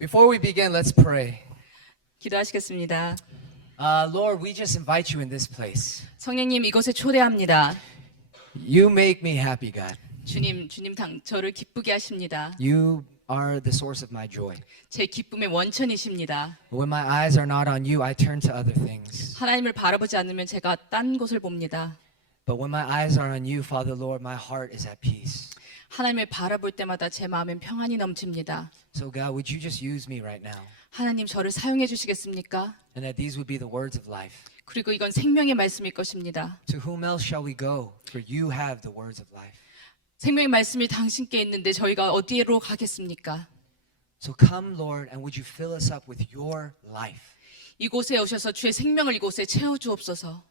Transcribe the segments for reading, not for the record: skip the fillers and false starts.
Before we begin, let's pray. 기도하시겠습니다. Lord, we just invite you in this place. 성령님 이곳에 초대합니다. You make me happy, God. 주님 저를 기쁘게 하십니다. You are the source of my joy. 제 기쁨의 원천이십니다. When my eyes are not on you, I turn to other things. 하나님을 바라보지 않으면 제가 딴 곳을 봅니다. But when my eyes are on you, Father Lord, my heart is at peace. 하나님을 바라볼 때마다 제 마음엔 평안이 넘칩니다. So God, would you just use me right now? 하나님 저를 사용해 주시겠습니까? And that these would be the words of life. 그리고 이건 생명의 말씀일 것입니다. To whom else shall we go? For you have the words of life. 생명의 말씀이 당신께 있는데 저희가 어디로 가겠습니까? So come, Lord, and would you fill us up with your life? 이곳에 오셔서 주의 생명을 이곳에 채워 주옵소서.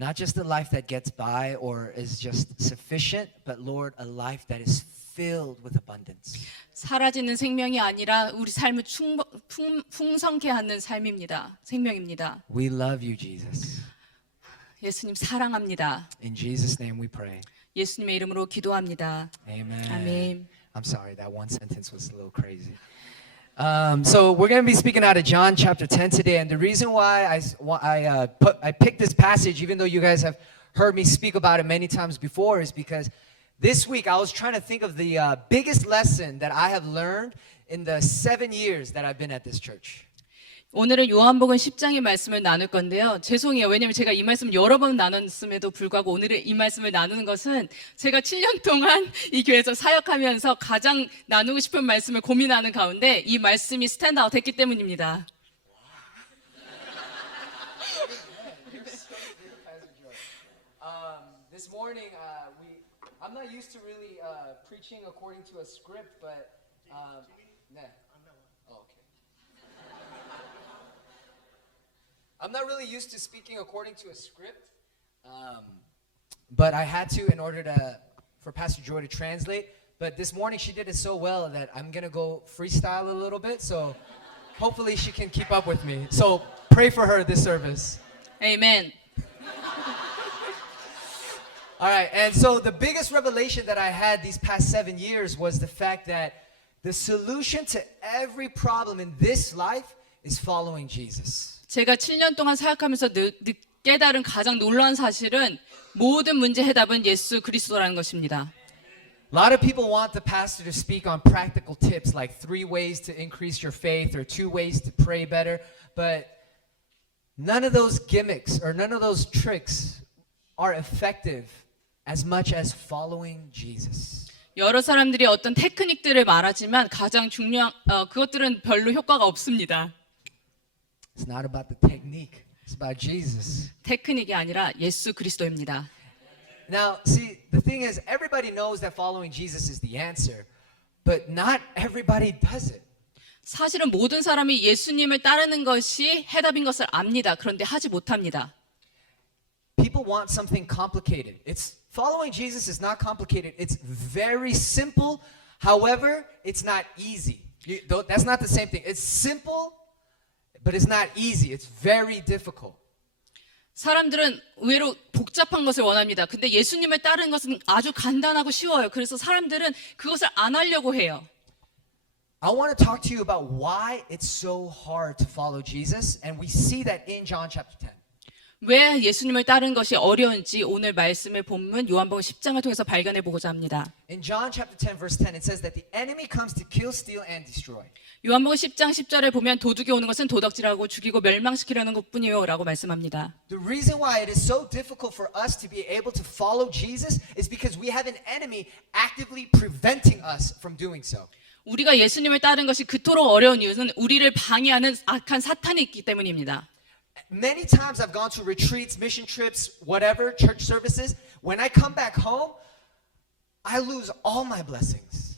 Not just a life that gets by or is just sufficient, but Lord, a life that is filled with abundance. 사라지는 생명이 아니라 우리 삶을 풍성케 하는 삶입니다. 생명입니다. We love you, Jesus. 예수님 사랑합니다. In Jesus' name we pray. 예수님의 이름으로 기도합니다. Amen. 아멘. I'm sorry, that one sentence was a little crazy. So we're going to be speaking out of John chapter 10 today, and the reason why I picked this passage, even though you guys have heard me speak about it many times before, is because this week I was trying to think of the biggest lesson that I have learned in the 7 years that I've been at this church. 오늘은 요한복음 10장의 말씀을 나눌 건데요. 죄송해요. 왜냐하면 제가 이 말씀 여러 번 나눴음에도 불구하고 오늘 이 말씀을 나누는 것은 제가 7년 동안 이 교회에서 사역하면서 가장 나누고 싶은 말씀을 고민하는 가운데 이 말씀이 스탠드아웃 했기 때문입니다. This morning, I'm not used to really preaching according to a script, but okay. I'm not really used to speaking according to a script, but I had to in order for Pastor Joy to translate. But this morning she did it so well that I'm gonna go freestyle a little bit. So hopefully she can keep up with me. So pray for her this service. 아멘. All right, and so the biggest revelation that I had these past 7 years was the fact that the solution to every problem in this life is following Jesus. 제가 7년 동안 사역하면서 깨달은 가장 놀라운 사실은 모든 문제 해답은 예수 그리스도라는 것입니다. A lot of people want the pastor to speak on practical tips like 3 ways to increase your faith or 2 ways to pray better, but none of those gimmicks or none of those tricks are effective as much as following Jesus. 여러 사람들이 어떤 테크닉들을 말하지만 가장 중요한 그것들은 별로 효과가 없습니다. It's not about the technique. It's about Jesus. 테크닉이 아니라 예수 그리스도입니다. Now, see, the thing is, everybody knows that following Jesus is the answer, but not everybody does it. 사실은 모든 사람이 예수님을 따르는 것이 해답인 것을 압니다. 그런데 하지 못합니다. People want something complicated. Following Jesus is not complicated. It's very simple. However, it's not easy. That's not the same thing. It's simple, but it's not easy. It's very difficult. 사람들은 의외로 복잡한 것을 원합니다. 근데 예수님을 따르는 것은 아주 간단하고 쉬워요. 그래서 사람들은 그것을 안 하려고 해요. I want to talk to you about why it's so hard to follow Jesus, and we see that in John chapter 10. 왜 예수님을 따르는 것이 어려운지 오늘 말씀의 본문 요한복음 10장을 통해서 발견해 보고자 합니다. In John chapter 10 verse 10 it says that the enemy comes to kill, steal and destroy. 요한복음 10장 10절에 보면 도둑이 오는 것은 도둑질하고 죽이고 멸망시키려는 것뿐이요라고 말씀합니다. The reason why it is so difficult for us to be able to follow Jesus is because we have an enemy actively preventing us from doing so. 우리가 예수님을 따르는 것이 그토록 어려운 이유는 우리를 방해하는 악한 사탄이 있기 때문입니다. Many times I've gone to retreats, mission trips, whatever, church services. When I come back home, I lose all my blessings.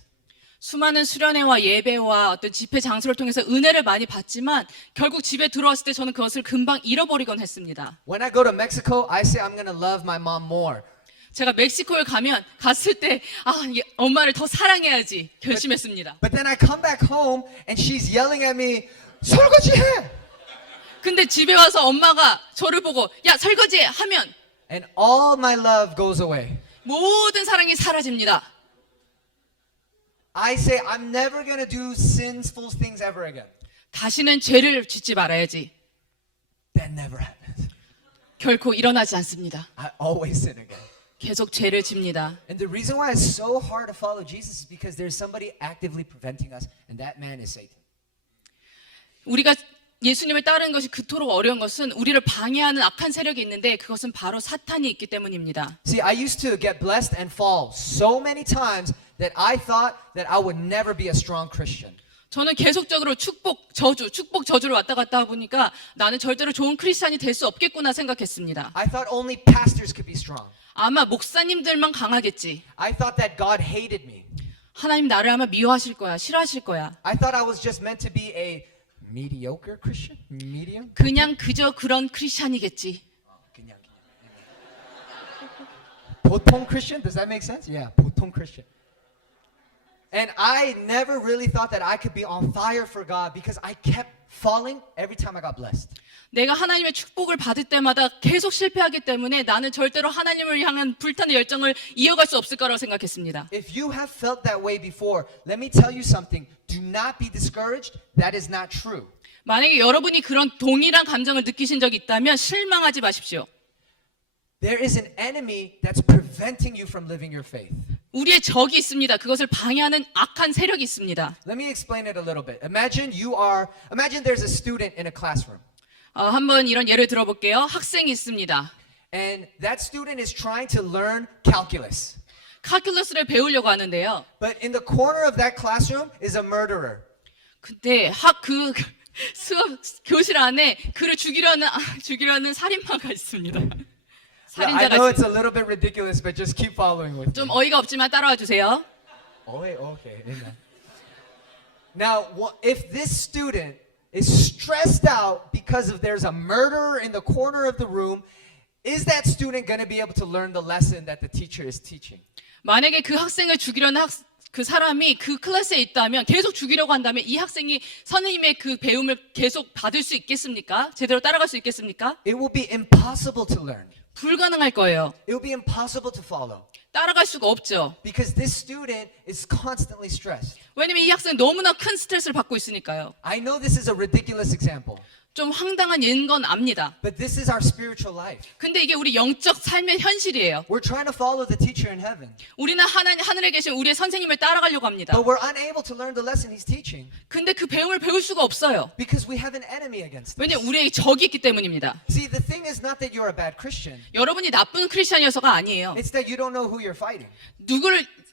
수많은 수련회와 예배와 어떤 집회 장소를 통해서 은혜를 많이 받지만 결국 집에 들어왔을 때 저는 그것을 금방 잃어버리곤 했습니다. When I go to Mexico, I say I'm going to love my mom more. 제가 멕시코에 갔을 때 엄마를 더 사랑해야지 결심했습니다. But then I come back home and she's yelling at me, 설거지해! 근데 집에 와서 엄마가 저를 보고 야 설거지해 하면 and all my love goes away. 모든 사랑이 사라집니다. I say I'm never going to do sinful things ever again. 다시는 죄를 짓지 말아야지. That never happens. 결코 일어나지 않습니다. I always sin again. 계속 죄를 집니다. And the reason why it's so hard to follow Jesus is because there's somebody actively preventing us, and that man is Satan. 우리가 예수님을 따르는 것이 그토록 어려운 것은 우리를 방해하는 악한 세력이 있는데 그것은 바로 사탄이 있기 때문입니다. See, I used to get blessed and fall so many times that I thought that I would never be a strong Christian. 저는 계속적으로 축복, 저주를 왔다 갔다 보니까 나는 절대로 좋은 크리스찬이 될 수 없겠구나 생각했습니다. I thought only pastors could be strong. 아마 목사님들만 강하겠지. I thought that God hated me. 하나님 나를 아마 미워하실 거야, 싫어하실 거야. I thought I was just meant to be a mediocre Christian? Medium? 그냥 그저 그런 크리스찬이겠지. 그냥. 보통 Christian? Does that make sense? Yeah, 보통 Christian. And I never really thought that I could be on fire for God because I kept falling every time I got blessed. 내가 하나님의 축복을 받을 때마다 계속 실패하기 때문에 나는 절대로 하나님을 향한 불타는 열정을 이어갈 수 없을 거라고 생각했습니다. If you have felt that way before, let me tell you something. Do not be discouraged. That is not true. 만약에 여러분이 그런 동일한 감정을 느끼신 적이 있다면 실망하지 마십시오. There is an enemy that's preventing you from living your faith. 우리의 적이 있습니다. 그것을 방해하는 악한 세력이 있습니다. Let me explain it a little bit. Imagine there's a student in a classroom. 한번 이런 예를 들어볼게요. 학생이 있습니다. And that student is trying to learn calculus. 칼큘러스를 배우려고 하는데요. But in the corner of that classroom is a murderer. 근데 수업 교실 안에 그를 죽이려는 살인마가 있습니다. I 살인자가 know it's 있습니다. a little bit ridiculous, but just keep following with 좀 me. 어이가 없지만 따라와 주세요. Okay. Amen. Now, if this student is stressed out because there's a murderer in the corner of the room, is that student going to be able to learn the lesson that the teacher is teaching? 만약에 그 학생을 죽이려는 그 사람이 그 클래스에 있다면 계속 죽이려고 한다면 이 학생이 선생님의 그 배움을 계속 받을 수 있겠습니까? 제대로 따라갈 수 있겠습니까? It will be impossible to learn. 불가능할 거예요. It will be impossible to follow 따라갈 수가 없죠. because this student is constantly stressed. 왜냐면 이 학생은 너무나 큰 스트레스를 받고 있으니까요. I know this is a ridiculous example, 좀 황당한 예인 건 압니다. but this is our spiritual life. 근데 이게 우리 영적 삶의 현실이에요. We're trying to follow the teacher in heaven, 우리는 하늘에 계신 우리의 선생님을 따라가려고 합니다. but we're unable to learn the lesson he's teaching 근데 그 배움을 배울 수가 없어요. because we have an enemy against us. 왜냐면 우리의 적이 있기 때문입니다. See, the thing is not that you're a bad Christian. 여러분이 나쁜 크리스찬이어서가 아니에요. It's that you don't know who you're fighting.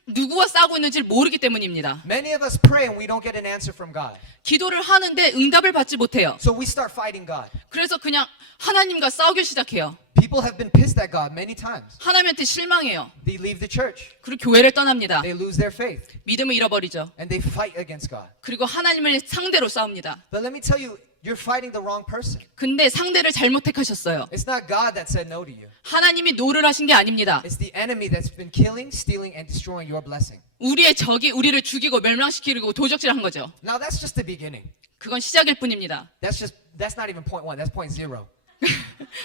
누구와 싸우고 있는지를 모르기 때문입니다. Many of us pray and we don't get an answer from God. 기도를 하는데 응답을 받지 못해요. So we start fighting God. 그래서 그냥 하나님과 싸우기 시작해요. People have been pissed at God many times. 하나님한테 실망해요. They leave the church. 그리고 교회를 떠납니다. They lose their faith 믿음을 잃어버리죠. and they fight against God. 그리고 하나님을 상대로 싸웁니다. But let me tell you, you're fighting the wrong person. 근데 상대를 잘못 택하셨어요. It's not God that said no to you. 하나님이 노를 하신 게 아닙니다. It's the enemy that's been killing, stealing, and destroying your blessing. 우리의 적이 우리를 죽이고 멸망시키고 도적질한 거죠. Now that's just the beginning. 그건 시작일 뿐입니다. That's not even point one. That's point zero.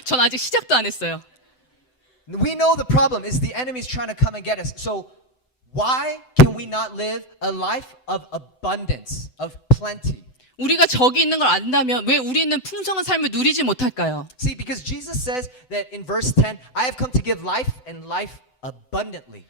전 아직 시작도 안 했어요. We know the problem is the enemy's trying to come and get us. So why can we not live a life of abundance, of plenty? 우리가 적이 있는 걸 안다면 왜 우리는 풍성한 삶을 누리지 못할까요? See, because Jesus says that in verse 10, I have come to give life and life abundantly.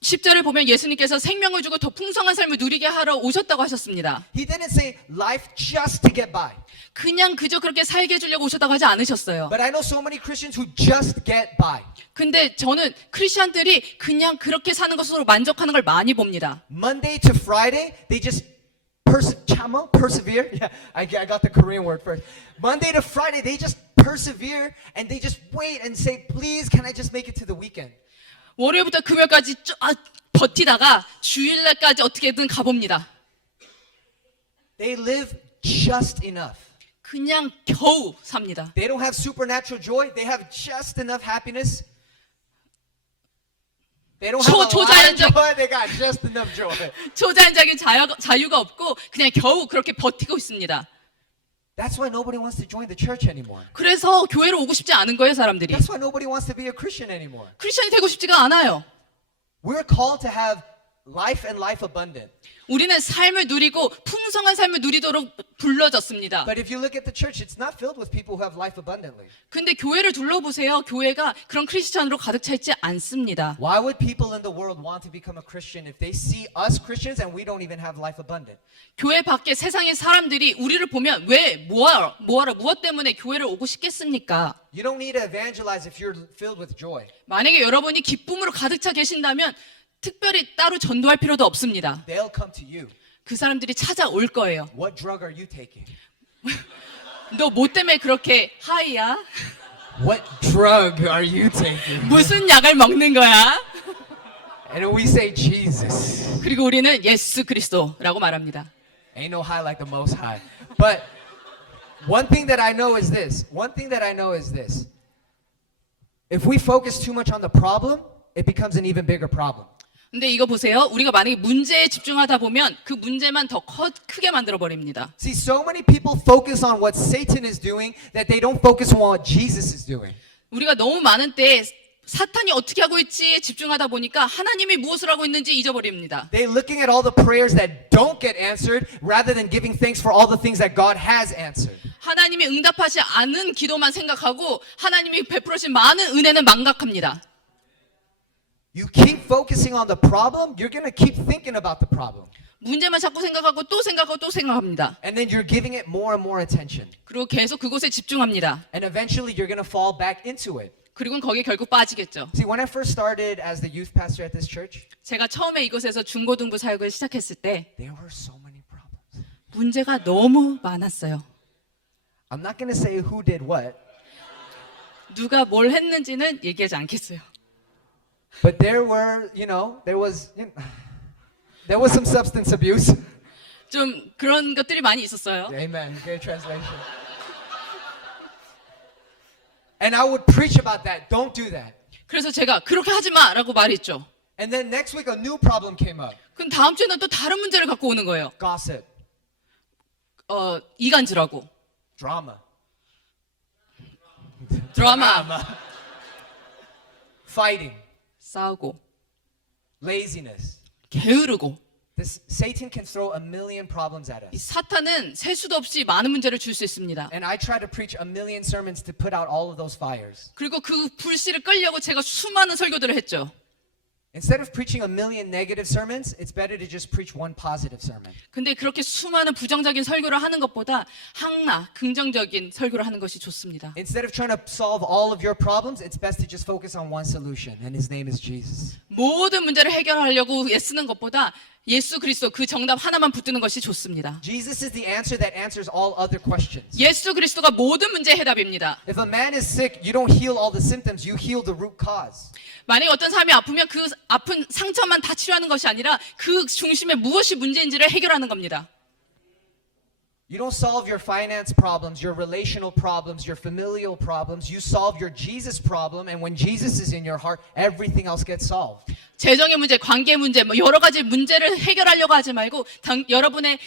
10절을 보면 예수님께서 생명을 주고 더 풍성한 삶을 누리게 하러 오셨다고 하셨습니다. He didn't say life just to get by. 그냥 그저 그렇게 살게 해주려고 오셨다고 하지 않으셨어요. But I know so many Christians who just get by. 근데 저는 크리스천들이 그냥 그렇게 사는 것으로 만족하는 걸 많이 봅니다. Monday to Friday, they just persevere. Yeah, I got the Korean word first. Monday to Friday, they just persevere and they just wait and say, please, can I just make it to the weekend? 월요일부터 금요일까지 버티다가 주일날까지 어떻게든 가봅니다. They live just enough. 그냥 겨우 삽니다. They don't have supernatural joy. They have just enough happiness. They don't have a lot of joy. They got just enough joy. 초자연적인 자유가 없고 그냥 겨우 그렇게 버티고 있습니다. That's why nobody wants to join the church anymore. 그래서 교회로 오고 싶지 않은 거예요, 사람들이. That's why nobody wants to be a Christian anymore. 크리스천이 되고 싶지가 않아요. We're called to have life and life abundant. 우리는 삶을 누리고 풍성한 삶을 누리도록 불러졌습니다. But if you look at the church, it's not filled with people who have life abundantly. 근데 교회를 둘러보세요. 교회가 그런 크리스천으로 가득 차 있지 않습니다. Why would people in the world want to become a Christian if they see us Christians and we don't even have life abundant? 교회 밖에 세상의 사람들이 우리를 보면 왜 뭐하러 무엇 때문에 교회를 오고 싶겠습니까? You don't need to evangelize if you're filled with joy. 만약에 여러분이 기쁨으로 가득 차 계신다면 특별히 따로 전도할 필요도 없습니다. They'll come to you. 그 사람들이 찾아올 거예요. What drug are you taking? 너 뭐 때문에 그렇게 하이야? What drug are you taking? 무슨 약을 먹는 거야? And then we say Jesus. 그리고 우리는 예수 그리스도라고 말합니다. Ain't no high like the most high. But one thing that I know is this. One thing that I know is this. If we focus too much on the problem, it becomes an even bigger problem. 근데 이거 보세요. 우리가 만약에 문제에 집중하다 보면 그 문제만 더 크게 만들어 버립니다. See, so many people focus on what Satan is doing that they don't focus on what Jesus is doing. 우리가 너무 많은 때 사탄이 어떻게 하고 있지 집중하다 보니까 하나님이 무엇을 하고 있는지 잊어버립니다. They're looking at all the prayers that don't get answered rather than giving thanks for all the things that God has answered. 하나님이 응답하지 않은 기도만 생각하고 하나님이 베풀으신 많은 은혜는 망각합니다. You keep focusing on the problem, you're going to keep thinking about the problem. 문제만 자꾸 생각하고 또 생각하고 또 생각합니다. And then you're giving it more and more attention. 그리고 계속 그곳에 집중합니다. And eventually you're going to fall back into it. 그리고 거기에 결국 빠지겠죠. See, when I first started as the youth pastor at this church, 제가 처음에 이곳에서 중고등부 사역을 시작했을 때 there were so many problems. 문제가 너무 많았어요. I'm not going to say who did what, 누가 뭘 했는지는 얘기하지 않겠어요. but there were, there was some substance abuse. 좀 그런 것들이 많이 있었어요. Amen. Great translation. And I would preach about that. Don't do that. 그래서 제가 그렇게 하지 마라고 말했죠. And then next week a new problem came up. 그럼 다음 주에는 또 다른 문제를 갖고 오는 거예요. Gossip, 이간질하고 drama, 드라마, fighting, 싸우고 laziness. 게으르고. Satan can throw a million problems at 이 us. 사탄은 셀 수도 없이 많은 문제를 줄 수 있습니다. And I try to preach a million sermons to put out all of those fires. 그리고 그 불씨를 끌려고 제가 수많은 설교들을 했죠. Instead of preaching a million negative sermons, it's better to just preach one positive sermon. 근데 그렇게 수많은 부정적인 설교를 하는 것보다 항나 긍정적인 설교를 하는 것이 좋습니다. Instead of trying to solve all of your problems, it's best to just focus on one solution, and his name is Jesus. 모든 문제를 해결하려고 애쓰는 것보다 예수 그리스도 그 정답 하나만 붙드는 것이 좋습니다. Jesus is the answer that answers all other questions. 예수 그리스도가 모든 문제의 해답입니다. If a man is sick, you don't heal all the symptoms, you heal the root cause. 만약에 어떤 사람이 아프면 그 아픈 상처만 다 치료하는 것이 아니라 그 중심에 무엇이 문제인지를 해결하는 겁니다. You don't solve your finance problems, your relational problems, your familial problems. You solve your Jesus problem, and when Jesus is in your heart, everything else gets solved. 재정의 문제, 관계 문제, 여러 가지 문제를 해결하려고 하지 말고 여러분의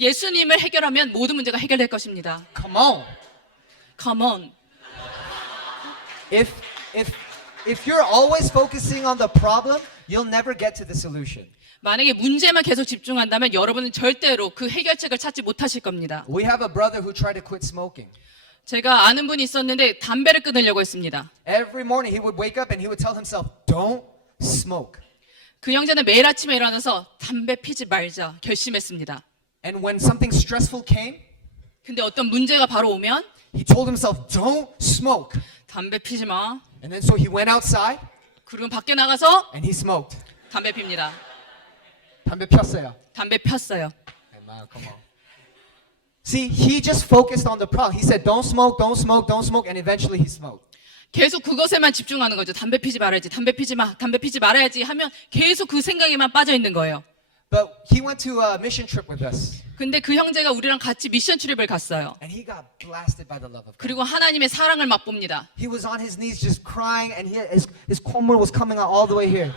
예수님을 해결하면 모든 문제가 해결될 것입니다. Come on. Come on. If you're always focusing on the problem, you'll never get to the solution. 만약에 문제만 계속 집중한다면 여러분은 절대로 그 해결책을 찾지 못하실 겁니다. We have a brother who tried to quit smoking. 제가 아는 분이 있었는데 담배를 끊으려고 했습니다. Every morning he would wake up and he would tell himself, "Don't smoke." 그 형제는 매일 아침에 일어나서 담배 피지 말자 결심했습니다. And when something stressful came, 근데 어떤 문제가 바로 오면 he told himself, "Don't smoke." 담배 피지 마. And then so he went outside 그리고 밖에 나가서 and he smoked. 담배 핍니다. 담배 폈어요. 담배 폈어요. Amen. Come on. See, he just focused on the problem. He said, "Don't smoke, don't smoke, don't smoke," and eventually he smoked. 계속 그것에만 집중하는 거죠. 담배 피지 말아야지, 담배 피지 마, 담배 피지 말아야지 하면 계속 그 생각에만 빠져 있는 거예요. But he went to a mission trip with us, 근데 그 형제가 우리랑 같이 미션 출입을 갔어요. and he got blasted by the love of God. 그리고 하나님의 사랑을 맛봅니다. He was on his knees just crying, and his 콧물 was coming out all the way here.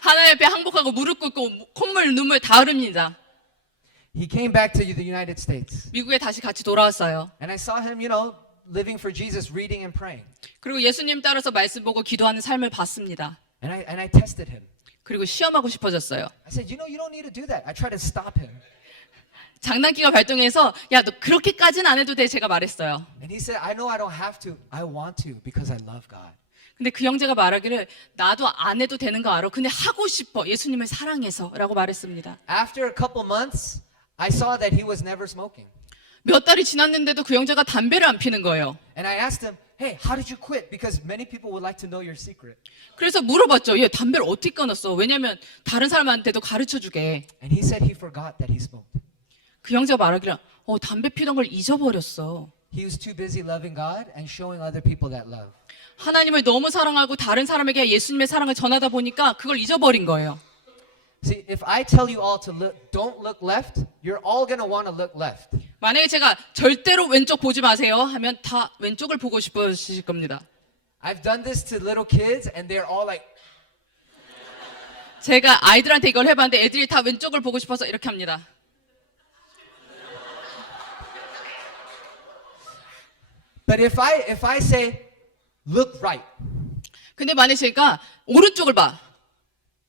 하나님 앞에 항복하고 무릎 꿇고 콧물, 눈물 다 흐릅니다. He came back to the United States, 미국에 다시 같이 돌아왔어요. and I saw him, living for Jesus, reading and praying. 그리고 예수님 따라서 말씀 보고 기도하는 삶을 봤습니다. And I tested him. 그리고 시험하고 싶어졌어요. I said, you know, you don't need to do that. I tried to stop him. 장난기가 발동해서 야, 너 그렇게까지는 안 해도 돼 제가 말했어요. And he said, I know I don't have to. I want to because I love God. 근데 그 형제가 말하기를 나도 안 해도 되는 거 알아. 근데 하고 싶어. 예수님을 사랑해서라고 말했습니다. After a couple months, I saw that he was never smoking. 몇 달이 지났는데도 그 형제가 담배를 안 피는 거예요. And I asked him, hey, how did you quit? Because many people would like to know your secret. 그래서 물어봤죠. 얘 담배를 어떻게 끊었어? 왜냐면 다른 사람한테도 가르쳐 주게. And he said he forgot that he smoked. 그 형제가 말하기를 담배 피던 걸 잊어버렸어. He was too busy loving God and showing other people that love. 하나님을 너무 사랑하고 다른 사람에게 예수님의 사랑을 전하다 보니까 그걸 잊어버린 거예요. See, if I tell you all to look, don't look left, you're all going to want to look left. 만약에 제가 절대로 왼쪽 보지 마세요 하면 다 왼쪽을 보고 싶으실 겁니다. I've done this to little kids and they're all like, 제가 아이들한테 이걸 해봤는데 애들이 다 왼쪽을 보고 싶어서 이렇게 합니다. but if I say, look right, 근데 만약에 제가 오른쪽을 봐.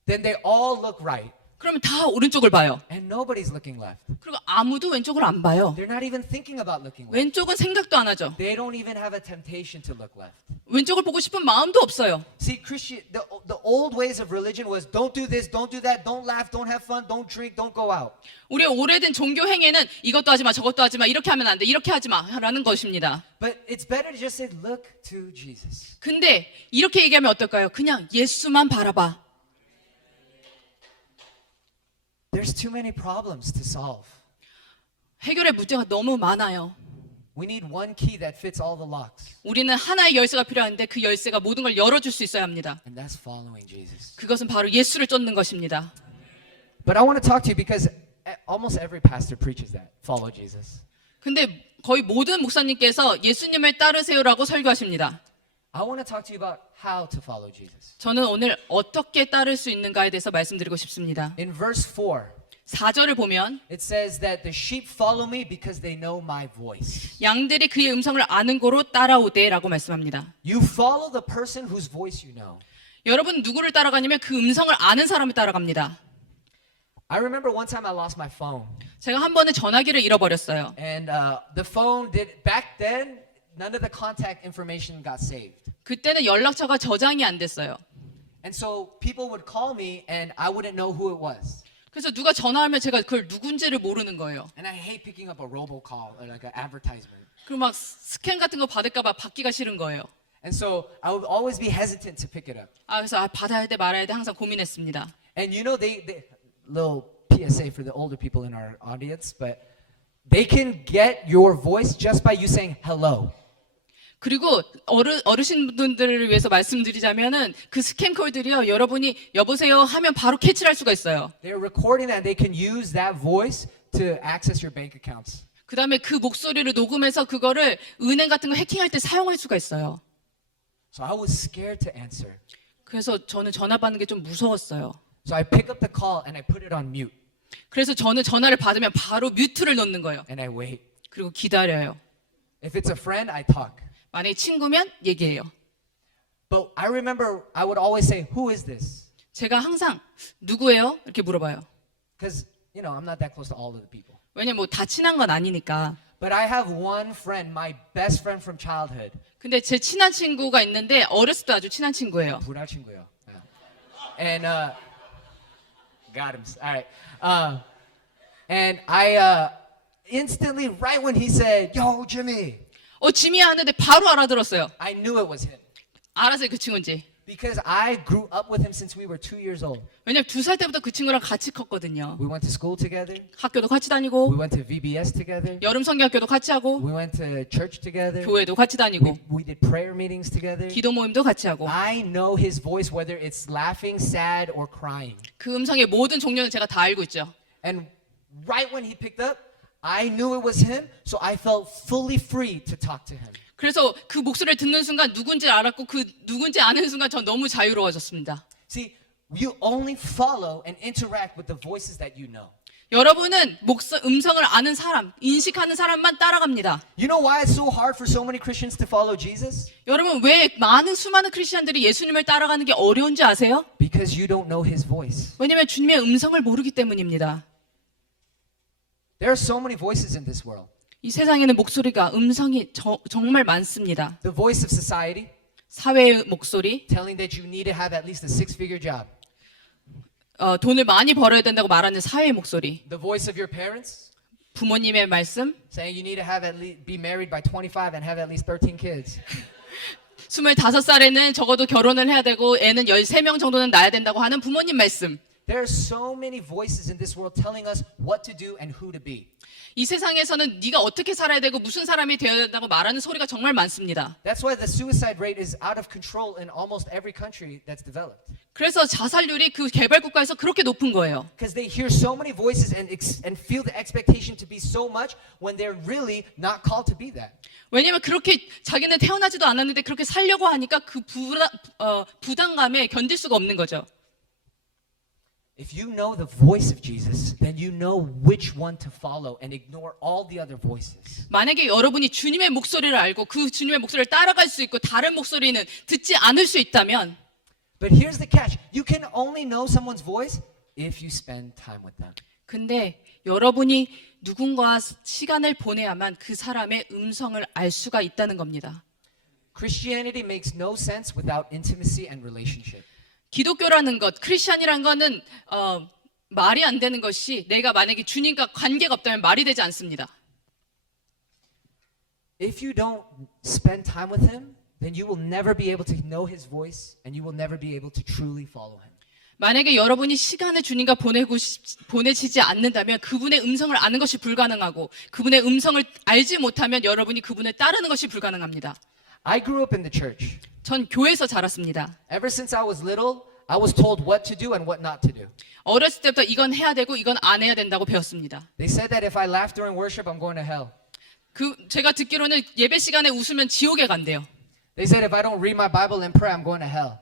then they all look right 그러면 다 오른쪽을 봐요. and nobody's looking left. 그리고 아무도 왼쪽을 안 봐요. They're not even thinking about looking left. 왼쪽은 생각도 안 하죠. They don't even have a temptation to look left. 왼쪽을 보고 싶은 마음도 없어요. See, the old ways of religion was don't do this, don't do that, don't laugh, don't have fun, don't drink, don't go out. 우리의 오래된 종교 행위는 이것도 하지 마, 저것도 하지 마, 이렇게 하면 안 돼, 이렇게 하지 마라는 것입니다. But it's better to just say, look to Jesus. 근데 이렇게 얘기하면 어떨까요? 그냥 예수만 바라봐. There's too many problems to solve. 해결의 문제가 너무 많아요. We need one key that fits all the locks, 우리는 하나의 열쇠가 필요한데 그 열쇠가 모든 걸 열어줄 수 있어야 합니다. and that's following Jesus. 그것은 바로 예수를 쫓는 것입니다. But I want to talk to you because almost every pastor preaches that. Follow Jesus. 근데 거의 모든 목사님께서 예수님을 따르세요라고 설교하십니다. I want to talk to you about how to follow Jesus. 저는 오늘 어떻게 따를 수 있는가에 대해서 말씀드리고 싶습니다. In verse 4, 4절을 보면 it says that the sheep follow me because they know my voice. 양들이 그의 음성을 아는 고로 따라오되라고 말씀합니다. You follow the person whose voice you know. 여러분 누구를 따라가냐면 그 음성을 아는 사람을 따라갑니다. I remember one time I lost my phone. 제가 한 번은 전화기를 잃어버렸어요. And the phone back then, none of the contact information got saved. 그때는 연락처가 저장이 안 됐어요. And so people would call me and I wouldn't know who it was. 그래서 누가 전화하면 제가 그걸 누군지를 모르는 거예요. And I hate picking up a robocall or like an advertisement. 그리고 막 스캔 같은 거 받을까 봐 받기가 싫은 거예요. And so I would always be hesitant to pick it up. 그래서 받아야 돼 말아야 돼 항상 고민했습니다. And you know, they little PSA for the older people in our audience, but they can get your voice just by you saying hello. 그리고 어르신분들을 위해서 말씀드리자면은 그 스캠콜들이요. 여러분이 여보세요 하면 바로 캐치를 할 수가 있어요. They're recording that. They can use that voice to access your bank accounts. 그다음에 그 목소리를 녹음해서 그거를 은행 같은 거 해킹할 때 사용할 수가 있어요. So I was scared to answer. 그래서 저는 전화 받는 게 좀 무서웠어요. So I pick up the call and I put it on mute 그래서 저는 전화를 받으면 바로 뮤트를 넣는 거예요. and I wait. 그리고 기다려요. If it's a friend, I talk. 만약에 친구면 얘기해요. But I remember I would always say, "Who is this?" 제가 항상 누구예요? 이렇게 물어봐요. Because you know I'm not that close to all of the people. 왜냐면 뭐 다 친한 건 아니니까. But I have one friend, my best friend from childhood. 근데 제 친한 친구가 있는데 어렸을 때 아주 친한 친구예요. 불알 친구요. And got him. All right. And I instantly, right when he said, "Yo, Jimmy," 지미야 하는데 바로 알아들었어요. I knew it was him 알았어요 그 친구인지. because I grew up with him since we were 2 years old. 왜냐면 2살 때부터 그 친구랑 같이 컸거든요. We went to school together. 학교도 같이 We 다니고 went to VBS together. 여름 성경학교도 같이 하고 We went to church together. 교회도 같이 다니고 We did prayer meetings together. 기도 모임도 같이 하고 I know his voice, whether it's laughing, sad, or crying. 그 음성의 모든 종류는 제가 다 알고 있죠. And right when he picked up, I knew it was him, so I felt fully free to talk to him. 그래서 그 목소리를 듣는 순간 누군지 알았고 그 누군지 아는 순간 전 너무 자유로워졌습니다. See, you only follow and interact with the voices that you know. 여러분은 음성을 아는 사람, 인식하는 사람만 따라갑니다. You know why it's so hard for so many Christians to follow Jesus? 여러분 왜 수많은 크리스천들이 예수님을 따라가는 게 어려운지 아세요? Because you don't know his voice. 왜냐하면 주님의 음성을 모르기 때문입니다. There are so many voices in this world. 이 세상에는 목소리가 음성이 정말 많습니다. The voice of society 사회의 목소리, telling that you need to have at least a six-figure job. 돈을 많이 벌어야 된다고 말하는 사회의 목소리, The voice of your parents 부모님의 말씀, saying you need to have at least be married by 25 and have at least 13 kids. 25살에는 적어도 결혼을 해야 되고 애는 13명 정도는 낳아야 된다고 하는 부모님 말씀. There are so many voices in this world telling us what to do and who to be. 이 세상에서는 네가 어떻게 살아야 되고 무슨 사람이 되어야 된다고 말하는 소리가 정말 많습니다. That's why the suicide rate is out of control in almost every country that's developed. 그래서 자살률이 그 개발 국가에서 그렇게 높은 거예요. Because they hear so many voices and feel the expectation to be so much when they're really not called to be that. 왜냐면 그렇게 자기는 태어나지도 않았는데 그렇게 살려고 하니까 그 부담감에 견딜 수가 없는 거죠. If you know the voice of Jesus, then you know which one to follow and ignore all the other voices. 만약에 여러분이 주님의 목소리를 알고 그 주님의 목소리를 따라갈 수 있고 다른 목소리는 듣지 않을 수 있다면 But here's the catch. You can only know someone's voice if you spend time with them. 근데 여러분이 누군가와 시간을 보내야만 그 사람의 음성을 알 수가 있다는 겁니다. Christianity makes no sense without intimacy and relationship. 기독교라는 것, 크리스천이라는 거는 말이 안 되는 것이 내가 만약에 주님과 관계가 없다면 말이 되지 않습니다. If you don't spend time with him, then you will never be able to know his voice and you will never be able to truly follow him. 만약에 여러분이 시간을 주님과 보내시지 않는다면 그분의 음성을 아는 것이 불가능하고 그분의 음성을 알지 못하면 여러분이 그분을 따르는 것이 불가능합니다. I grew up in the church. 전 교회에서 자랐습니다. Ever since I was little, I was told what to do and what not to do. 어렸을 때부터 이건 해야 되고 이건 안 해야 된다고 배웠습니다. They said that if I laugh during worship, I'm going to hell. 제가 듣기로는 예배 시간에 웃으면 지옥에 간대요. They said if I don't read my Bible and pray, I'm going to hell.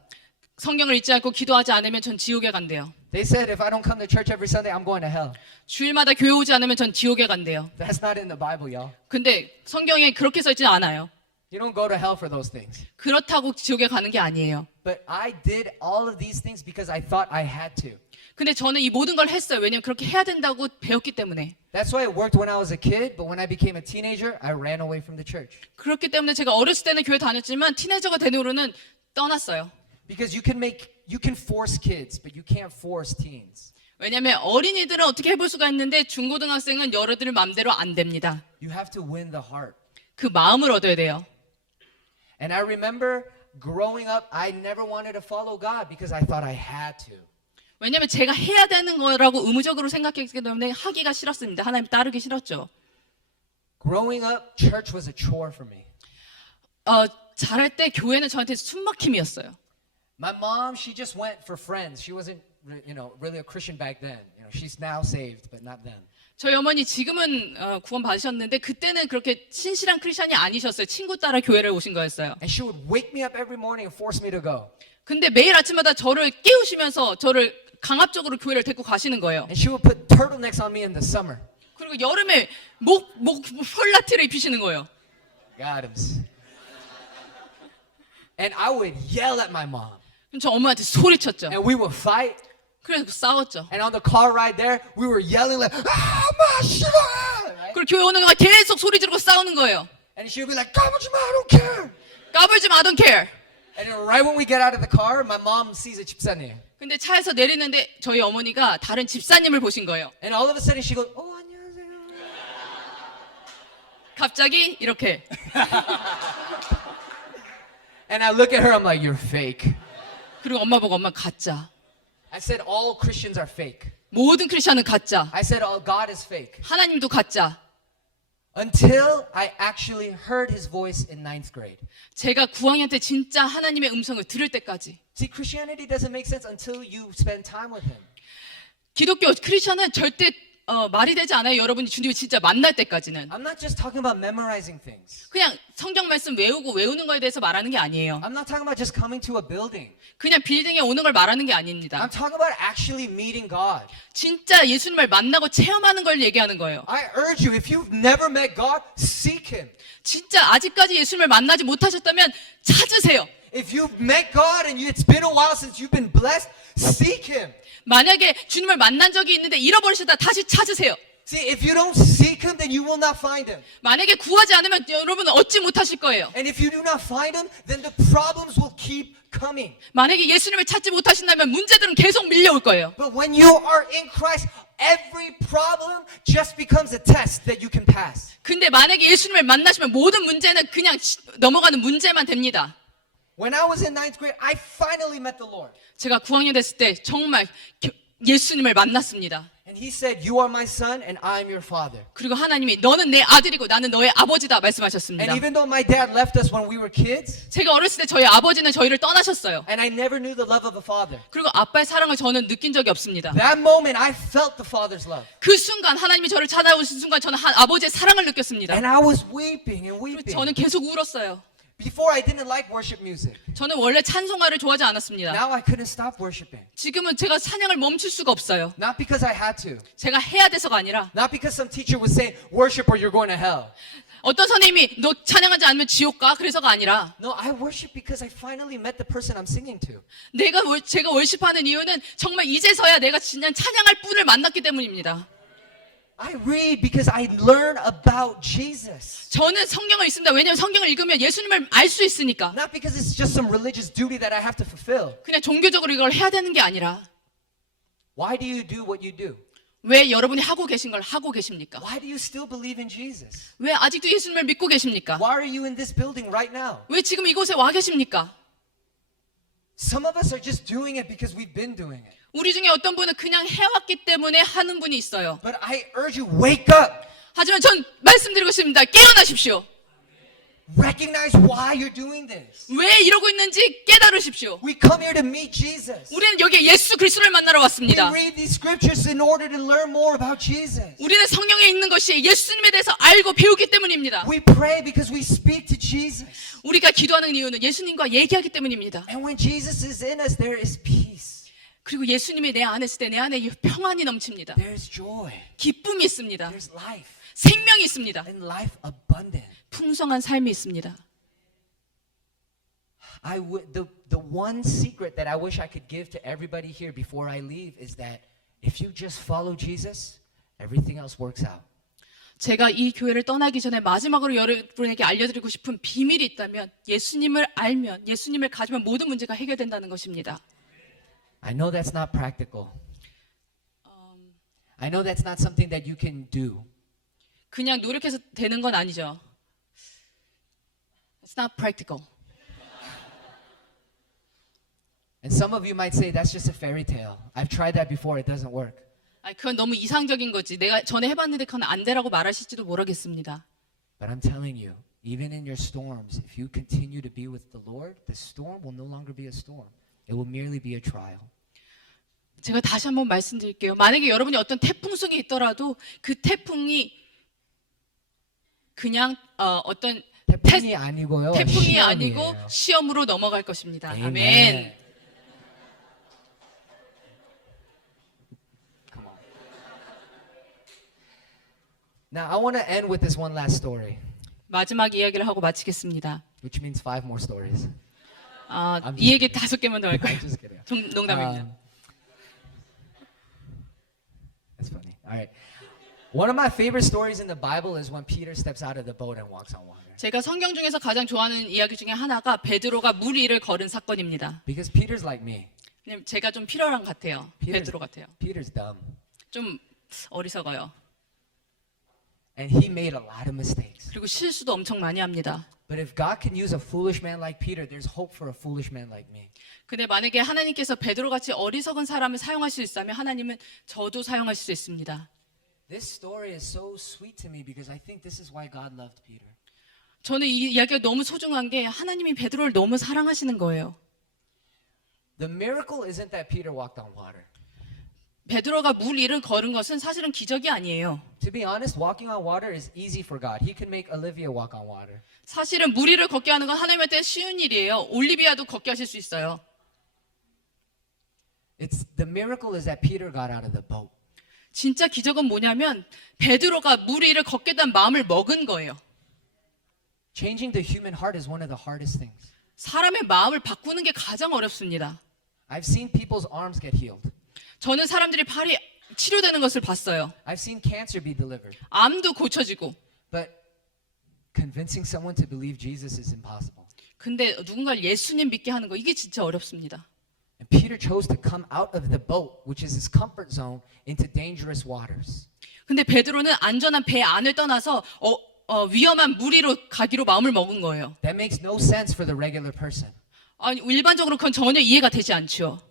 성경을 읽지 않고 기도하지 않으면 전 지옥에 간대요. They said if I don't come to church every Sunday, I'm going to hell. 주일마다 교회 오지 않으면 전 지옥에 간대요. That's not in the Bible, y'all. 근데 성경에 그렇게 써 있지 않아요. You don't go to hell for those things. 그렇다고 지옥에 가는 게 아니에요. But I did all of these things because I thought I had to. 근데 저는 이 모든 걸 했어요. 왜냐면 그렇게 해야 된다고 배웠기 때문에. That's why it worked when I was a kid, but when I became a teenager, I ran away from the church. 그렇기 때문에 제가 어렸을 때는 교회 다녔지만 티네이저가 되는 후로는 떠났어요. Because you can force kids, but you can't force teens. 왜냐면 어린이들은 어떻게 해볼 수가 있는데 중고등학생은 여러분들 마음대로 안 됩니다. You have to win the heart. 그 마음을 얻어야 돼요. And I remember growing up, I never wanted to follow God because I thought I had to. 왜냐면 제가 해야 되는 거라고 의무적으로 생각했기 때문에 하기가 싫었습니다. 하나님 따르기 싫었죠. Growing up, church was a chore for me. 자랄 때 교회는 저한테 숨막힘이었어요. My mom, she just went for friends. She wasn't, really a Christian back then. She's now saved, but not then. 저희 어머니 지금은 구원 받으셨는데 그때는 그렇게 신실한 크리스천이 아니셨어요. 친구 따라 교회를 오신 거였어요. And she would wake me up every morning and force me to go. 근데 매일 아침마다 저를 깨우시면서 저를 강압적으로 교회를 데리고 가시는 거예요. And she would put turtlenecks on me in the summer. 그리고 여름에 목 폴라티를 입히시는 거예요. Got him. And I would yell at my mom. 그럼 저 엄마한테 소리쳤죠. And we would fight. 그래서 싸웠죠. And on the car ride there, we were yelling like, "Ah, my shiva!" Right? 그리고 교회 오는 동안 계속 소리 지르고 싸우는 거예요. And she would be like, "까불지 마, I don't care." 까불지 마, I don't care. And then right when we get out of the car, my mom sees a 집사님. 근데 차에서 내리는데 저희 어머니가 다른 집사님을 보신 거예요. And all of a sudden she goes, "Oh, 안녕하세요." 갑자기 이렇게. And I look at her, I'm like, "You're fake." 그리고 엄마 보고 엄마 가짜. I said all Christians are fake. 모든 크리스천은 가짜. I said all God is fake. 하나님도 가짜. Until I actually heard his voice in 9th grade. 제가 9학년 때 진짜 하나님의 음성을 들을 때까지. See, Christianity doesn't make sense until you spend time with him. 기독교 크리스천은 절대 말이 되지 않아요. 여러분이 주님을 진짜 만날 때까지는. I'm not just talking about memorizing things. 그냥 성경 말씀 외우는 거에 대해서 말하는 게 아니에요. I'm not talking about just coming to a building. 그냥 빌딩에 오는 걸 말하는 게 아닙니다. I'm talking about actually meeting God. 진짜 예수님을 만나고 체험하는 걸 얘기하는 거예요. I urge you, if you've never met God, seek Him. 진짜 아직까지 예수님을 만나지 못하셨다면 찾으세요. If you've met God and it's been a while since you've been blessed, seek Him. 만약에 주님을 만난 적이 있는데 잃어버리셨다 다시 찾으세요. See, if you don't seek Him, then you will not find Him. 만약에 구하지 않으면 여러분은 얻지 못하실 거예요. And if you do not find Him, then the problems will keep coming. 만약에 예수님을 찾지 못하신다면 문제들은 계속 밀려올 거예요. But when you are in Christ, every problem just becomes a test that you can pass. 근데 만약에 예수님을 만나시면 모든 문제는 그냥 넘어가는 문제만 됩니다. When I was in 9th grade, I finally met the Lord. 제가 9학년 됐을 때 정말 예수님을 만났습니다. And He said, "You are my son and I am your father." 그리고 하나님이 너는 내 아들이고 나는 너의 아버지다 말씀하셨습니다. And even though my dad left us when we were kids, 제가 어렸을 때 저희 아버지는 저희를 떠나셨어요. and I never knew the love of a father, 그리고 아빠의 사랑을 저는 느낀 적이 없습니다. that moment I felt the father's love. 그 순간 하나님이 저를 찾아오신 순간 저는 아버지의 사랑을 느꼈습니다. And I was weeping and 그리고 weeping. 저는 계속 울었어요. Before I didn't like worship music. 저는 원래 찬송가를 좋아하지 않았습니다. Now I couldn't stop worshiping. 지금은 제가 찬양을 멈출 수가 없어요. Not because I had to. 제가 해야 돼서가 아니라 Not because some teacher was saying, worship or you're going to hell. 어떤 선생님이 너 찬양하지 않으면 지옥 가 그래서가 아니라 No, I worship because I finally met the person I'm singing to. 제가 월십하는 이유는 정말 이제서야 내가 진짜 찬양할 분을 만났기 때문입니다. I read because I learn about Jesus. 저는 성경을 읽습니다. 왜냐하면 성경을 읽으면 예수님을 알 수 있으니까. Not because it's just some religious duty that I have to fulfill. 그냥 종교적으로 이걸 해야 되는 게 아니라 Why do you do what you do? 왜 여러분이 하고 계신 걸 하고 계십니까? Why do you still believe in Jesus? 왜 아직도 예수님을 믿고 계십니까? Why are you in this building right now? 왜 지금 이곳에 와 계십니까? Some of us are just doing it because we've been doing it. 우리 중에 어떤 분은 그냥 해왔기 때문에 하는 분이 있어요. But I urge you, wake up. 하지만 전 말씀드리고 싶습니다. 깨어나십시오. Recognize why you're doing this. 왜 이러고 있는지 깨달으십시오. We come here to meet Jesus. 우리는 여기 예수 그리스도를 만나러 We 왔습니다. read these scriptures in order to learn more about Jesus. 우리는 성경에 있는 것이 예수님에 대해서 알고 배우기 때문입니다. We pray because we speak to Jesus. 우리가 기도하는 이유는 예수님과 얘기하기 때문입니다. And when Jesus is in us, there is peace. 그리고 예수님이 내 안에 있을 때 내 안에 평안이 넘칩니다. There's joy. 기쁨이 있습니다. There's life. 생명이 있습니다. And life abundant. 풍성한 삶이 있습니다. The one secret that I wish I could give to everybody here before I leave is that if you just follow Jesus, everything else works out. 제가 이 교회를 떠나기 전에 마지막으로 여러분에게 알려드리고 싶은 비밀이 있다면 예수님을 알면 예수님을 가지면 모든 문제가 해결된다는 것입니다. I know that's not practical. I know that's not something that you can do. 그냥 노력해서 되는 건 아니죠. It's not practical. And some of you might say that's just a fairy tale. I've tried that before. It doesn't work. 그건 너무 이상적인 거지. 내가 전에 해봤는데 그건 안 되라고 말하실지도 모르겠습니다. But I'm telling you, even in your storms, if you continue to be with the Lord, the storm will no longer be a storm. It will merely be a trial. 제가 다시 한번 말씀드릴게요. 만약에 여러분이 어떤 태풍 속에 있더라도 그 태풍이 그냥 어떤 태풍이 아니고요. 태풍이 시험이에요. 아니고 시험으로 넘어갈 것입니다. Amen. 아멘. Come on. Now I want to end with this one last story, 마지막 이야기를 하고 마치겠습니다. which means 5 more stories. 이 얘기 5개만 더 할 거예요. I'm just kidding. 농담입니다. That's funny. All right. One of my favorite stories in the Bible is when Peter steps out of the boat and walks on water. 제가 성경 중에서 가장 좋아하는 이야기 중에 하나가 베드로가 물 위를 걸은 사건입니다. Because Peter's like me. 왜냐면 제가 좀 피러랑 같아요. 베드로 같아요. Peter's dumb. 좀 어리석어요. And he made a lot of mistakes. 그리고 실수도 엄청 많이 합니다. But if God can use a foolish man like Peter, there's hope for a foolish man like me. 근데 만약에 하나님께서 베드로 같이 어리석은 사람을 사용할 수 있다면 하나님은 저도 사용할 수 있습니다. This story is so sweet to me because I think this is why God loved Peter. 저는 이 이야기가 너무 소중한 게 하나님이 베드로를 너무 사랑하시는 거예요. The miracle isn't that Peter walked on water. 베드로가 물 위를 걸은 것은 사실은 기적이 아니에요. To be honest, walking on water is easy for God. He can make Olivia walk on water. 사실은 물 위를 걷게 하는 건 하나님한테 쉬운 일이에요. 올리비아도 걷게 하실 수 있어요. The miracle is that Peter got out of the boat. 진짜 기적은 뭐냐면 베드로가 물 위를 걷게 된 마음을 먹은 거예요. Changing the human heart is one of the hardest things. 사람의 마음을 바꾸는 게 가장 어렵습니다. I've seen people's arms get healed. 저는 사람들이 팔이 치료되는 것을 봤어요. I've seen cancer be delivered. 암도 고쳐지고. But convincing someone to believe Jesus is impossible. 근데 누군가를 예수님 믿게 하는 거 이게 진짜 어렵습니다. And Peter chose to come out of the boat, which is his comfort zone, into dangerous waters. 근데 베드로는 안전한 배 안을 떠나서 위험한 물 위로 가기로 마음을 먹은 거예요. That makes no sense for the regular person. 아니, 일반적으로 그건 전혀 이해가 되지 않죠.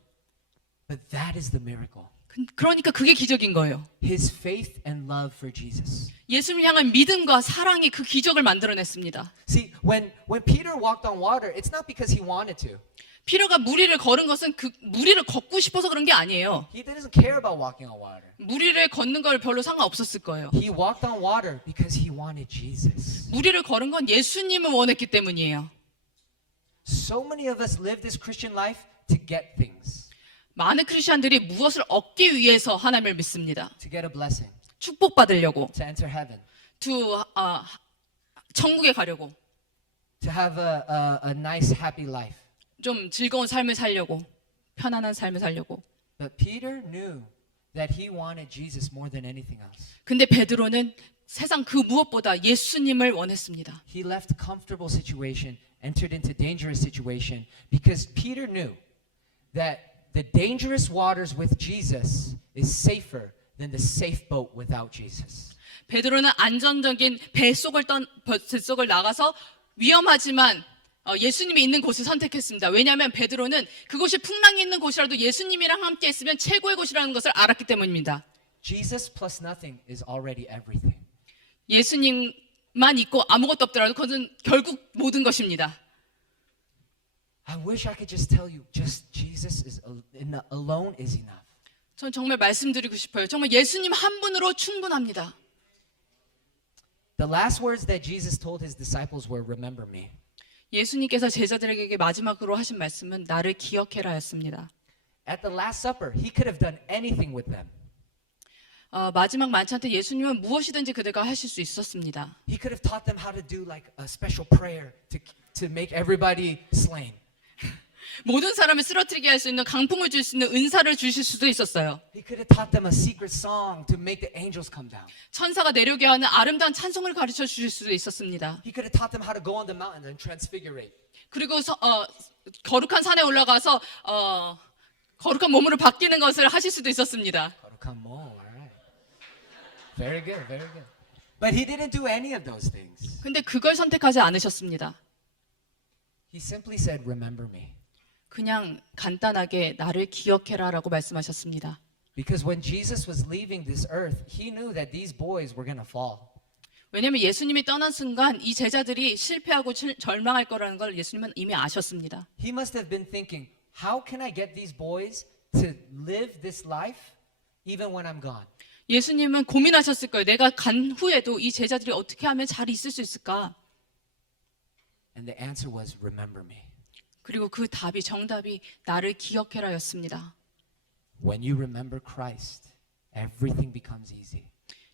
But that is the miracle. 그러니까 그게 기적인 거예요. His faith and love for Jesus. 예수님을 향한 믿음과 사랑이 그 기적을 만들어냈습니다. See, when Peter walked on water, it's not because he wanted to. 피로가 물 위를 걸은 것은 그 물 위를 걷고 싶어서 그런 게 아니에요. He doesn't care about walking on water. 물 위를 걷는 걸 별로 상관없었을 거예요. He walked on water because he wanted Jesus. 물 위를 걸은 건 예수님을 원했기 때문이에요. So many of us live this Christian life to get things, 많은 크리스천들이 무엇을 얻기 위해서 하나님을 믿습니다. to get a blessing, 축복받으려고, to enter heaven, 천국에 가려고, to have a nice, happy life. 좀 즐거운 삶을 살려고, 편안한 삶을 살려고. But Peter knew that he wanted Jesus more than anything else. 근데 베드로는 세상 그 무엇보다 예수님을 원했습니다. He left comfortable situation, entered into dangerous situation because Peter knew that the dangerous waters with Jesus is safer than the safe boat without Jesus. 베드로는 안전적인 배 속을 나가서 위험하지만 예수님이 있는 곳을 선택했습니다. 왜냐하면 베드로는 그곳이 풍랑이 있는 곳이라도 예수님이랑 함께 있으면 최고의 곳이라는 것을 알았기 때문입니다. Jesus plus nothing is already everything. 예수님만 있고 아무것도 없더라도 그것은 결국 모든 것입니다. I wish I could just tell you, just Jesus is alone is enough. 전 정말 말씀드리고 싶어요. 정말 예수님 한 분으로 충분합니다. The last words that Jesus told his disciples were, "Remember me." 예수님께서 제자들에게 마지막으로 하신 말씀은 나를 기억해라였습니다. At the Last Supper, he could have done anything with them. 마지막 만찬 때 예수님은 무엇이든지 그들과 하실 수 있었습니다. He could have taught them how to do like a special prayer to make everybody slain. 모든 사람을 쓰러뜨리게 할 수 있는 강풍을 줄 수 있는 은사를 주실 수도 있었어요. He could have taught them a secret song to make the angels come down. 천사가 내려오게 하는 아름다운 찬송을 가르쳐 주실 수도 있었습니다. He could have taught them how to go on the mountain and transfigurate. 그리고 거룩한 산에 올라가서 거룩한 몸으로 바뀌는 것을 하실 수도 있었습니다. 거룩한 몸, alright. Very good, very good. But he didn't do any of those things. 근데 그걸 선택하지 않으셨습니다. He simply said, "Remember me." 그냥 간단하게 나를 기억해라라고 말씀하셨습니다. Because when Jesus was leaving this earth, he knew that these boys were going to fall. 왜냐하면 예수님이 떠난 순간 이 제자들이 실패하고 절망할 거라는 걸 예수님은 이미 아셨습니다. He must have been thinking, how can I get these boys to live this life even when I'm gone? 예수님은 고민하셨을 거예요. 내가 간 후에도 이 제자들이 어떻게 하면 잘 있을 수 있을까? And the answer was, "Remember me." 그리고 그 정답이 나를 기억해라였습니다. When you remember Christ, everything becomes easy.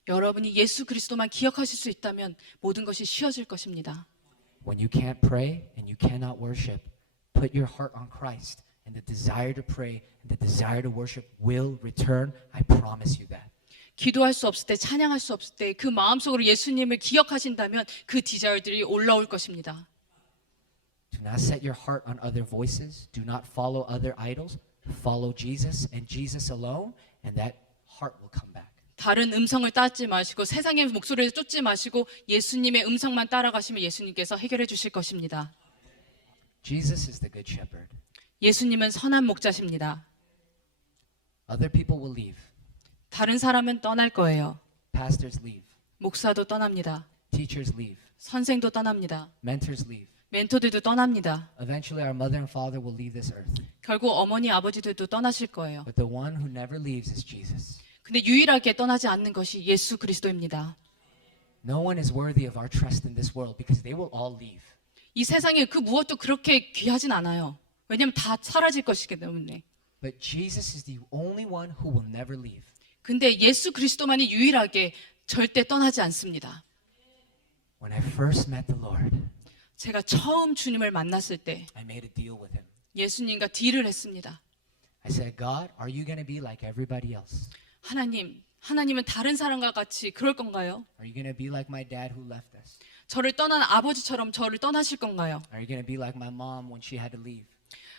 여러분이 예수 그리스도만 기억하실 수 있다면 모든 것이 쉬워질 것입니다. When you can't pray and you cannot worship, put your heart on Christ, and the desire to pray and the desire to worship will return. I promise you that. 기도할 수 없을 때, 찬양할 수 없을 때 그 마음속으로 예수님을 기억하신다면 그 디자이어들이 올라올 것입니다. Do not set your heart on other voices. Do not follow other idols. Follow Jesus and Jesus alone, and that heart will come back. 다른 음성을 따지 마시고 세상의 목소리를 쫓지 마시고 예수님의 음성만 따라가시면 예수님께서 해결해 주실 것입니다. Jesus is the good shepherd. 예수님은 선한 목자십니다. Other people will leave. 다른 사람은 떠날 거예요. Pastors leave. 목사도 떠납니다. Teachers leave. 선생도 떠납니다. Mentors leave. 멘토들도 떠납니다. Eventually, our mother and father will leave this earth. 결국 어머니, 아버지들도 떠나실 거예요. But the one who never leaves is Jesus. 근데 유일하게 떠나지 않는 것이 예수 그리스도입니다. No one is worthy of our trust in this world because they will all leave. 이 세상에 그 무엇도 그렇게 귀하진 않아요. 왜냐하면 다 사라질 것이기 때문에. But Jesus is the only one who will never leave. 근데 예수 그리스도만이 유일하게 절대 떠나지 않습니다. When I first met the Lord, 제가 처음 주님을 만났을 때 I made a deal with him. 예수님과 딜을 했습니다. I said, God, are you going to be like everybody else? 하나님은 다른 사람과 같이 그럴 건가요? Are you going to be like my dad who left us? 저를 떠난 아버지처럼 저를 떠나실 건가요? Are you going to be like my mom when she had to leave?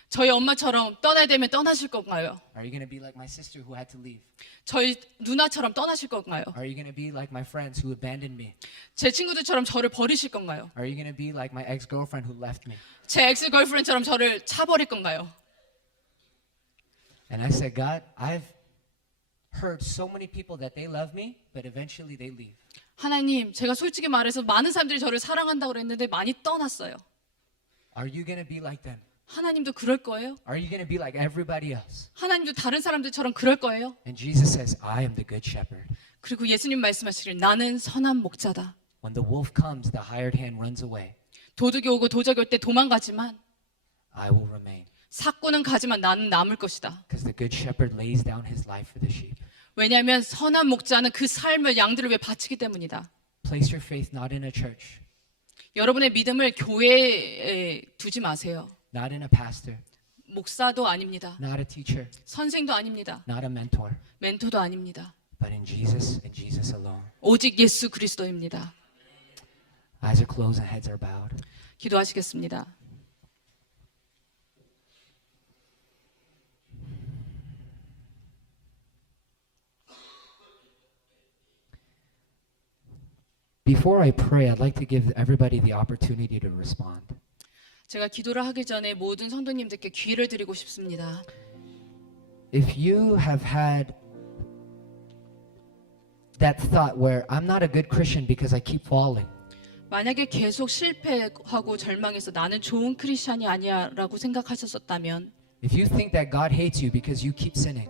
저희 엄마처럼 떠나야 되면 떠나실 건가요? Are you going to be like my sister who had to leave? 저희 누나처럼 떠나실 건가요? Are you going to be like my friends who abandoned me? 제 친구들처럼 저를 버리실 건가요? Are you going to be like my ex-girlfriend who left me? 제 엑스 걸프렌드처럼 저를 차버릴 건가요? And I said, God, I've heard so many people that they love me, but eventually they leave. 하나님, 제가 솔직히 말해서 많은 사람들이 저를 사랑한다고 그랬는데 많이 떠났어요. Are you going to be like them? 하나님도 그럴 거예요? Are you going to be like everybody else? 하나님도 다른 사람들처럼 그럴 거예요? And Jesus says, I am the good shepherd. 그리고 예수님 말씀하시길 나는 선한 목자다. When the wolf comes, the hired hand runs away. 도둑이 오고 도적이 올 때 도망가지만 I will remain. 사꾼은 가지만 나는 남을 것이다. Because the good shepherd lays down his life for the sheep. 왜냐하면 선한 목자는 그 삶을 양들을 위해 바치기 때문이다. Place your faith not in a church, 여러분의 믿음을 교회에 두지 마세요. not in a pastor, 목사도 아닙니다. not a teacher, 선생도 아닙니다. not a mentor, 멘토도 아닙니다. but in Jesus and Jesus alone. 오직 예수 그리스도입니다. Eyes are closed and heads are bowed. 기도하시겠습니다. Before I pray, I'd like to give everybody the opportunity to respond. 제가 기도를 하기 전에 모든 성도님들께 기회를 드리고 싶습니다. If you have had that thought where I'm not a good Christian because I keep falling, 만약에 계속 실패하고 절망해서 나는 좋은 크리스찬이 아니야라고 생각하셨었다면, if you think that God hates you because you keep sinning,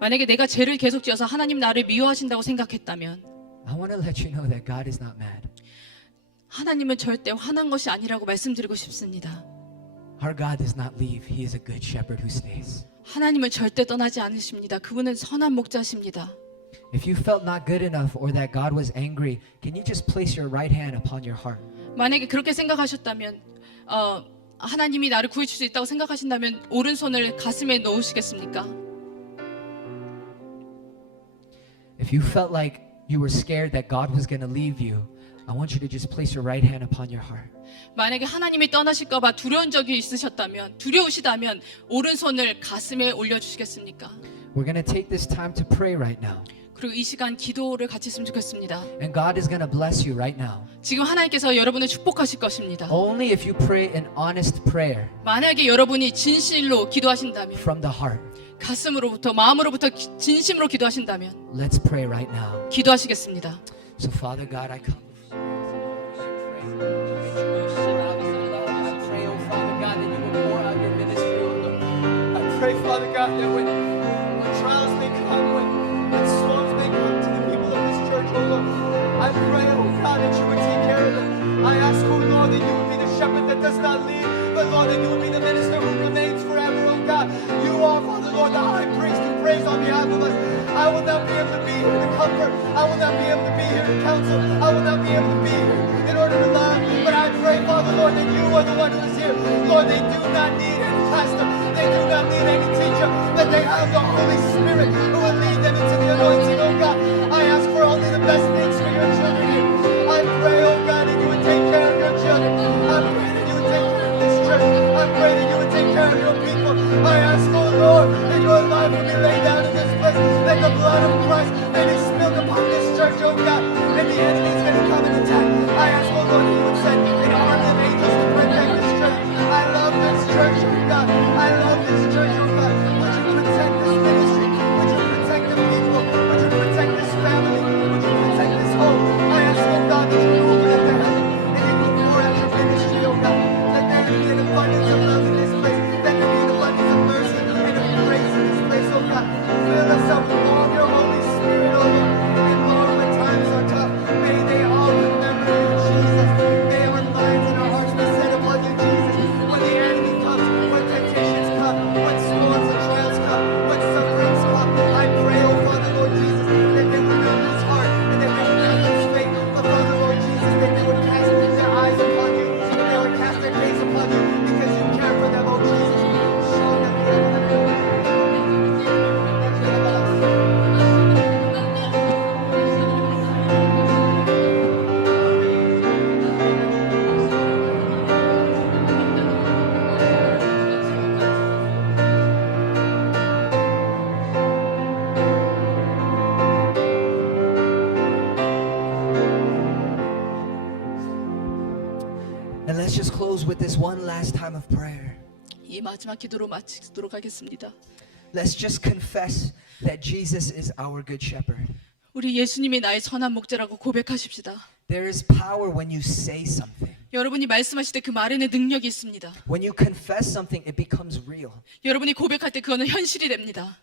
만약에 내가 죄를 계속 지어서 하나님 나를 미워하신다고 생각했다면, I want to let you know that God is not mad. 하나님은 절대 화난 것이 아니라고 말씀드리고 싶습니다. Our God does not leave. He is a good shepherd who stays. 하나님은 절대 떠나지 않으십니다. 그분은 선한 목자십니다. If you felt not good enough or that God was angry, can you just place your right hand upon your heart? 만약에 그렇게 생각하셨다면, 하나님이 나를 구해줄 수 있다고 생각하신다면 오른손을 가슴에 놓으시겠습니까? If you felt like you were scared that God was going to leave you, I want you to just place your right hand upon your heart. 만약에 하나님이 떠나실까봐 두려운 적이 있으셨다면, 두려우시다면 오른손을 가슴에 올려주시겠습니까? We're going to take this time to pray right now. 그리고 이 시간 기도를 같이 했으면 좋겠습니다. And God is going to bless you right now. 지금 하나님께서 여러분을 축복하실 것입니다. Only if you pray an honest prayer 만약에 여러분이 진실로 기도하신다면, from the heart. 가슴으로부터 마음으로부터 진심으로 기도하신다면 Let's pray right now. 기도하시겠습니다. So Father God, I come. Pray, Father God, that when trials may come, when storms may come to the people of this church, oh Lord, I pray, oh God, that you would take care of them. I ask, oh Lord, that you would be the shepherd that does not leave, but Lord, that you would be the minister who remains forever, oh God. You are, Father Lord, the high priest who prays on behalf of us. I will not be able to be here to comfort. I will not be able to be here to counsel. I will not be able to be here in order to love. But I pray, Father Lord, that you are the one who is here. Lord, they do not need any pastor. They do not need any teacher, but they have the Holy Spirit who will lead them into the anointing, oh God. I ask for only the best things for your children here. I pray, oh God, that you would take care of your children. I pray that you would take care of this church. I pray that you would take care of your people. I ask, oh Lord, that your life will be laid down in this place. That the blood of Christ may be spilled upon this church, oh God. And the enemy is going to come and attack. I ask, oh Lord, that you would send an army of angels to protect this church. I love this church, oh God. I love this church, oh God. Would you protect this ministry? Would you protect the people? Would you protect this family? Would you protect And let's just close with this one last time of prayer. 이 마지막 기도로 마치도록 하겠습니다. Let's just confess that Jesus is our good shepherd. 우리 예수님이 나의 선한 목자라고 고백하십시다. There is power when you say something. 여러분이 말씀하실 때 그 말에는 능력이 있습니다. When you confess something, it becomes real. 여러분이 고백할 때 그거는 현실이 됩니다.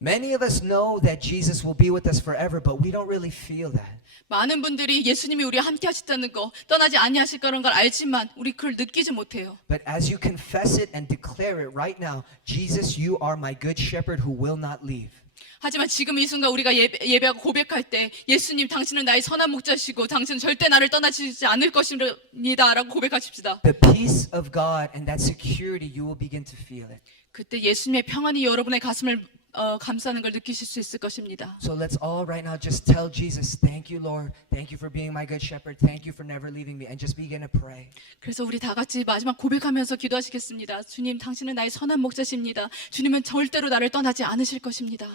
Many of us know that Jesus will be with us forever, but we don't really feel that. 많은 분들이 예수님이 우리와 함께 하시다는 거, 떠나지 아니하실 거라는 걸 알지만 우리 그걸 느끼지 못해요. But as you confess it and declare it right now, Jesus, you are my good shepherd who will not leave. 하지만 지금 이 순간 우리가 예배하고 고백할 때 예수님 당신은 나의 선한 목자시고 당신은 절대 나를 떠나시지 않을 것입니다 라고 고백하십시다. The peace of God and that security, you will begin to feel it. 그때 예수님의 평안이 여러분의 가슴을 감싸는 걸 느끼실 수 있을 것입니다. So let's all right now just tell Jesus, thank you, Lord. Thank you for being my good shepherd. Thank you for never leaving me. And just begin to pray. 그래서 우리 다 같이 마지막 고백하면서 기도하시겠습니다. 주님, 당신은 나의 선한 목자십니다. 주님은 절대로 나를 떠나지 않으실 것입니다.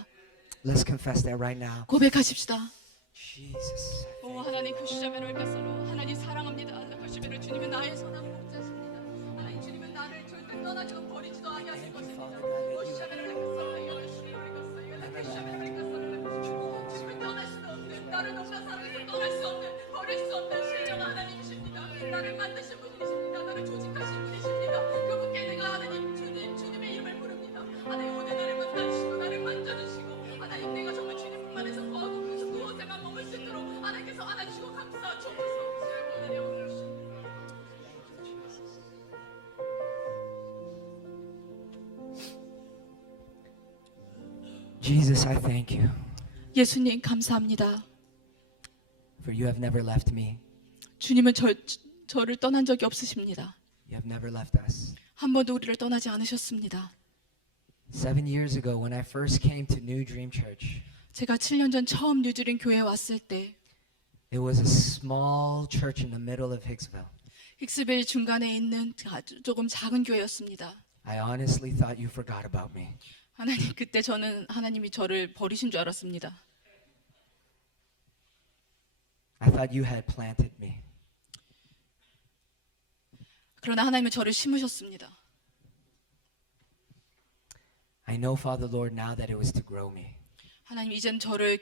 Let's confess that right now. 고백하십시다. Jesus. 오 하나님 구시자메로 일까서로 하나님 사랑합니다. 구시자메로 주님은 나의 선한 목자십니다. 하나님 주님은 나를 절대 떠나지도 버리지도 아니하실 것입니다. 구시자메로 일까서로 열심히 일까서요. 구시자메로 일까서로 주님은 떠날 수 없는 나를 너무나 사랑해서 떠날 수 없는 버릴 수 없는 신령한 하나님이십니다. 나를 만드신 분이십니다. 나를 조직하신 분이십니다. 그분께 내가 하나님 주님의 이름을 부릅니다. 하나님 오늘 나를 만나주시고 나를 만져주시고 하나님 내가 정말 주님뿐만 해서 거하고 무엇에만 머물 수 있도록 하나님께서 안아주시고 감싸주옵소서. Jesus, I thank you 예수님 감사합니다. for you have never left me. 주님은 저를 떠난 적이 없으십니다. You have never left us. 한 번도 우리를 떠나지 않으셨습니다. 7 years ago when I first came to New Dream Church, 제가 7년 전 처음 뉴드림 교회에 왔을 때 it was a small church in the middle of Hicksville. 힉스빌 중간에 있는 조금 작은 교회였습니다. I honestly thought you forgot about me. 하나님 그때 저는 하나님이 저를 버리신 줄 알았습니다. I thought you had planted me. 그러나 하나님은 저를 심으셨습니다. I know, Father Lord, now that it was to grow me 하나님 이젠 저를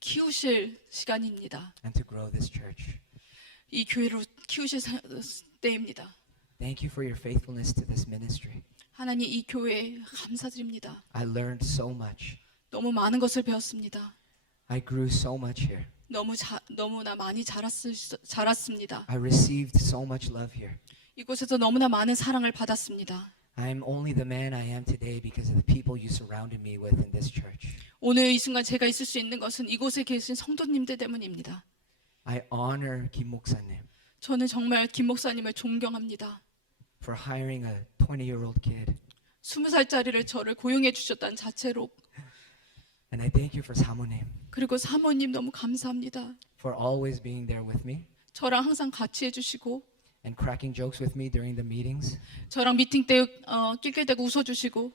키우실 시간입니다. and to grow this church. 이 교회로 키우실 때입니다. Thank you for your faithfulness to this ministry. 하나님 이 교회에 감사드립니다. I learned so much. 너무 많은 것을 배웠습니다. I grew so much here. 너무나 많이 자랐습니다. I received so much love here. 이곳에서 너무나 많은 사랑을 받았습니다. I am only the man I am today because of the people you surrounded me with in this church. 오늘 이 순간 제가 있을 수 있는 것은 이곳에 계신 성도님들 때문입니다. I honor Kim 목사님 저는 정말 김 목사님을 존경합니다. for hiring a 20-year-old kid. 20살짜리를 저를 고용해 주셨다는 자체로 And I thank you for 사모님 그리고 사모님 너무 감사합니다. for always being there with me 저랑 항상 같이 해주시고 and cracking jokes with me during the meetings. 저랑 미팅 때 낄낄대고 웃어주시고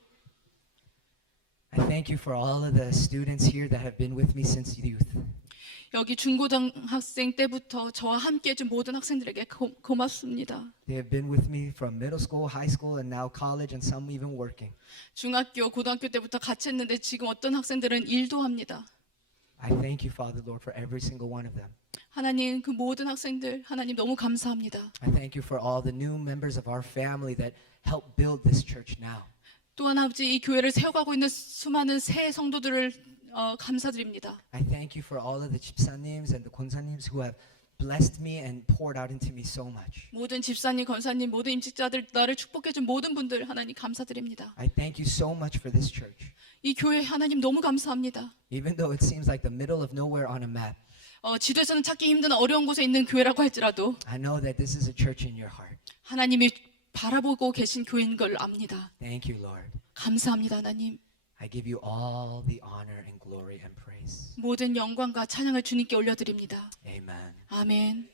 I thank you for all of the students here that have been with me since youth. 여기 중고등학생 때부터 저와 함께 해준 모든 학생들에게 고맙습니다. They have been with me from middle school, high school, and now college, and some even working. 중학교, 고등학교 때부터 같이 했는데 지금 어떤 학생들은 일도 합니다. I thank you, Father Lord, for every single one of them. 하나님 그 모든 학생들 하나님 너무 감사합니다. I thank you for all the new members of our family that help build this church now. 또한 아버지 이 교회를 세워가고 있는 수많은 새 성도들을 감사드립니다. I thank you for all of the 집사님s and the 권사님s who have blessed me and poured out into me so much. 모든 집사님, 권사님, 모든 임직자들 나를 축복해준 모든 분들 하나님 감사드립니다. I thank you so much for this church. 이 교회 하나님 너무 감사합니다. Even though it seems like the middle of nowhere on a map, 지도에서는 찾기 힘든 어려운 곳에 있는 교회라고 할지라도 I know that this is a church in your heart. 하나님이 바라보고 계신 교회인 걸 압니다. Thank you, Lord. 감사합니다 하나님. I give you all the honor and glory and praise. 모든 영광과 찬양을 주님께 올려드립니다. Amen. 아멘.